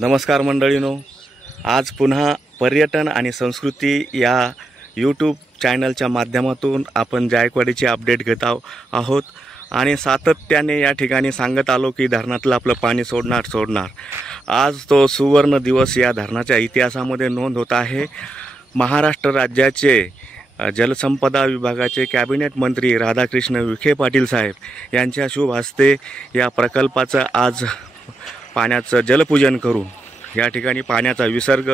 नमस्कार मंडळीनो, आज पुन्हा पर्यटन आणि संस्कृती या यूट्यूब चॅनलच्या माध्यमातून आपण जायकवाडीची अपडेट घेत आहोत आणि सातत्याने या ठिकाणी सांगत आलो की धरणातलं आपलं पाणी सोडणार। आज तो सुवर्ण दिवस या धरणाच्या इतिहासामध्ये नोंद होत आहे। महाराष्ट्र राज्याचे जलसंपदा विभागाचे कॅबिनेट मंत्री राधाकृष्ण विखे पाटील साहेब यांच्या शुभ हस्ते या प्रकल्पाचं आज पाण्याचं जलपूजन करून या ठिकाणी पाण्याचा विसर्ग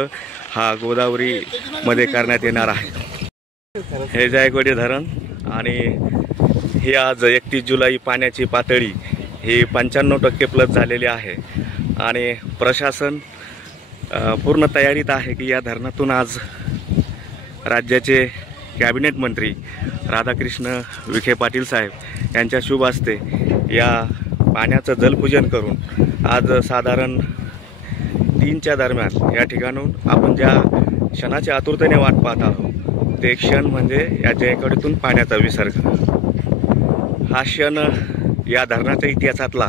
हा गोदावरीमध्ये करण्यात येणार आहे। हे जायकवाडी धरण आणि ही आज 31 जुलै पाण्याची पातळी ही 95% प्लस झालेली आहे आणि प्रशासन पूर्ण तयारीत आहे की या धरणातून आज राज्याचे कॅबिनेट मंत्री राधाकृष्ण विखे पाटील साहेब यांच्या शुभ हस्ते या पाण्याचं जलपूजन करून आज साधारण 3च्या दरम्यान या ठिकाणून आपण ज्या क्षणाची आतुरतेने वाट पाहत आहोत ते क्षण म्हणजे या जायकवाडीतून पाण्याचा विसर्ग। हा क्षण या धरणाच्या इतिहासातला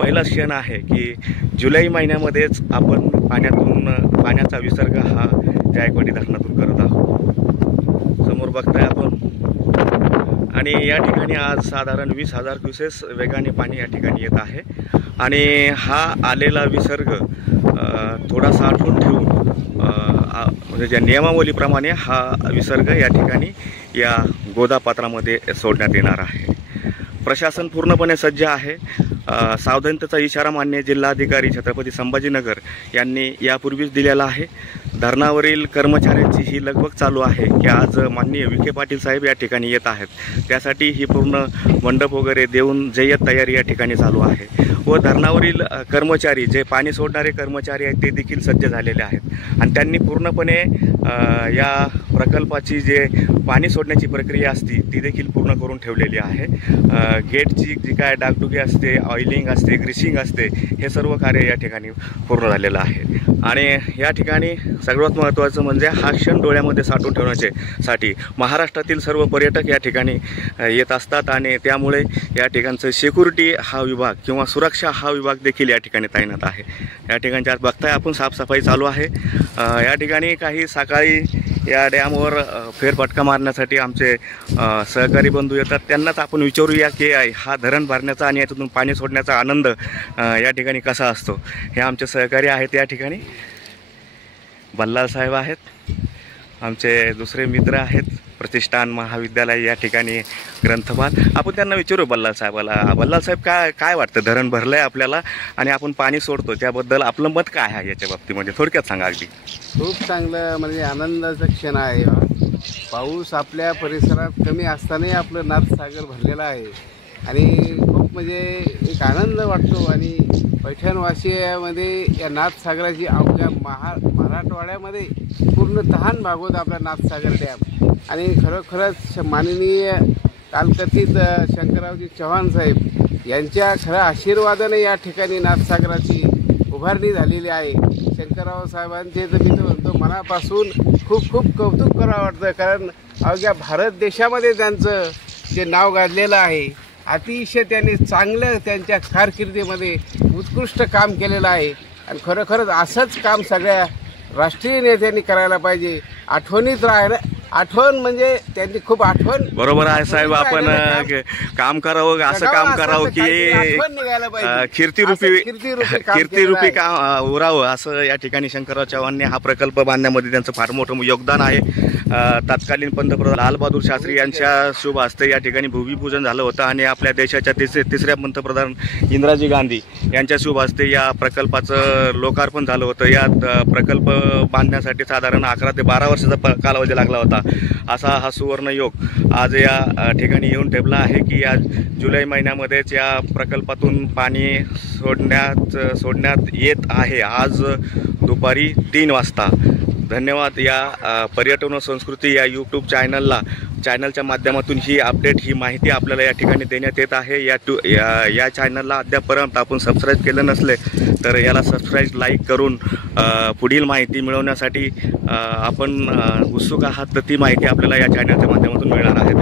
पहिला क्षण आहे की जुलै महिन्यामध्येच आपण पाण्याचा विसर्ग हा जायकवाडी धरणातून करत आहोत। समोर बघताय आपण आणि या ठिकाणी आज साधारण 20,000 क्युसेस वेगाने पाणी या ठिकाणी येत आहे आणि हा आलेला विसर्ग थोडा साठवून ठेवून म्हणजे ज्या नियमावलीप्रमाणे हा विसर्ग या ठिकाणी या गोदापात्रामध्ये सोडण्यात येणार आहे। प्रशासन पूर्णपणे सज्ज आहे। सावधानतेचा इशारा माननीय जिल्हाधिकारी छत्रपती संभाजीनगर यांनी यापूर्वीच दिलेला आहे। धरणावरील कर्मचाऱ्यांची ही लगबग चालू आहे की आज माननीय विखे पाटील साहेब या ठिकाणी येत आहेत, त्यासाठी ही पूर्ण मंडप वगैरे देऊन जय्यत तयारी या ठिकाणी चालू आहे व धरणावरील कर्मचारी जे पाणी सोडणारे कर्मचारी आहेत ते देखील सज्ज झालेले आहेत आणि त्यांनी पूर्णपणे या प्रकल्पाची जे पाणी सोडण्याची प्रक्रिया असते ती देखील पूर्ण करून ठेवलेली आहे। गेटची जी काय डागडुगी असते, ऑइलिंग असते, ग्रीसिंग असते, हे सर्व कार्य या ठिकाणी पूर्ण झालेलं आहे आणि या ठिकाणी सर्वात महत्त्वाचं म्हणजे हा क्षण डोळ्यामध्ये साठवून ठेवण्यासाठी महाराष्ट्रातील सर्व पर्यटक या ठिकाणी येत असतात आणि त्यामुळे या ठिकाणचं सिक्युरिटी हा विभाग किंवा सुरक्षा हा विभाग देखील या ठिकाणी तैनात आहे। या ठिकाणच्या आज बघताय आपण साफसफाई चालू आहे। या ठिकाणी काही सकाळी या डॅमवर फेरफटका मारण्यासाठी आमचे सहकारी बंधू येतात, त्यांनाच आपण विचारूया की हा धरण भरण्याचा आणि यातून पाणी सोडण्याचा आनंद या ठिकाणी कसा असतो। हे आमचे सहकारी आहेत, या ठिकाणी बल्लाल साहेब आहेत, आमचे दुसरे मित्र आहेत प्रतिष्ठान महाविद्यालय या ठिकाणी ग्रंथपाल। आपण त्यांना विचारू बल्लाल साहेब काय वाटतं, धरण भरलं आहे आपल्याला आणि आपण पाणी सोडतो त्याबद्दल आपलं मत काय आहे याच्या बाबतीमध्ये थोडक्यात सांगा। अगदी खूप चांगलं म्हणजे आनंदाचा क्षण आहे। पाऊस आपल्या परिसरात कमी असतानाही आपलं नाथसागर भरलेला आहे आणि खूप म्हणजे एक आनंद वाटतो आणि पैठणवासियामध्ये या नाथसागराची अवघ्या मराठवाड्यामध्ये पूर्ण तहान भागवत आपला नाथसागर डॅम आणि खरोखरच माननीय कालकथित शंकररावजी चव्हाण साहेब यांच्या खऱ्या आशीर्वादाने या ठिकाणी नाथसागराची उभारणी झालेली आहे। शंकरराव साहेबांचे तर मी तर म्हणतो मनापासून खूप खूप कौतुक करावं वाटतं, कारण अवघ्या भारत देशामध्ये त्यांचं जे नाव गाजलेलं आहे। अतिशय त्यांनी चांगलं त्यांच्या कारकिर्दीमध्ये उत्कृष्ट काम केलेलं आहे आणि खरोखरच असंच काम सगळ्या राष्ट्रीय नेत्यांनी करायला पाहिजे। आठवणीत राहायला आठवण म्हणजे त्यांची खूप आठवण बरोबर आहे साहेब। आपण काम करावं, असं काम करावं की कीर्तिरूपी काम उरावं, असं या ठिकाणी शंकरराव चव्हाणांनी हा प्रकल्प बांधण्यामध्ये त्यांचं फार मोठं योगदान आहे। तत्कालीन पंतप्रधान लालबहादूर शास्त्री यांच्या शुभ हस्ते या ठिकाणी भूमिपूजन झालं होतं आणि आपल्या देशाच्या तिसऱ्या पंतप्रधान इंदिराजी गांधी यांच्या शुभ हस्ते या प्रकल्पाचं लोकार्पण झालं होतं। या प्रकल्प बांधण्यासाठी साधारण 11 ते 12 वर्षाचा कालावधी लागला होता। असा हा सुवर्ण योग आज या ठिकाणी येऊन ठेपला आहे की आज जुलै महिन्यामध्येच या प्रकल्पातून पाणी सोडण्यात येत आहे, आज दुपारी 3 वाजता। धन्यवाद या पर्यटन व संस्कृती या यूट्यूब चॅनलच्या माध्यमातून ही अपडेट, ही माहिती आपल्याला या ठिकाणी देण्यात येत आहे। या चॅनलला अद्यापर्यंत आपण सबस्क्राईब केलं नसले तर याला सबस्क्राईब, लाईक करून पुढील माहिती मिळवण्यासाठी आपण उत्सुक आहात, तर ती माहिती आपल्याला या चॅनलच्या माध्यमातून मिळणार आहे।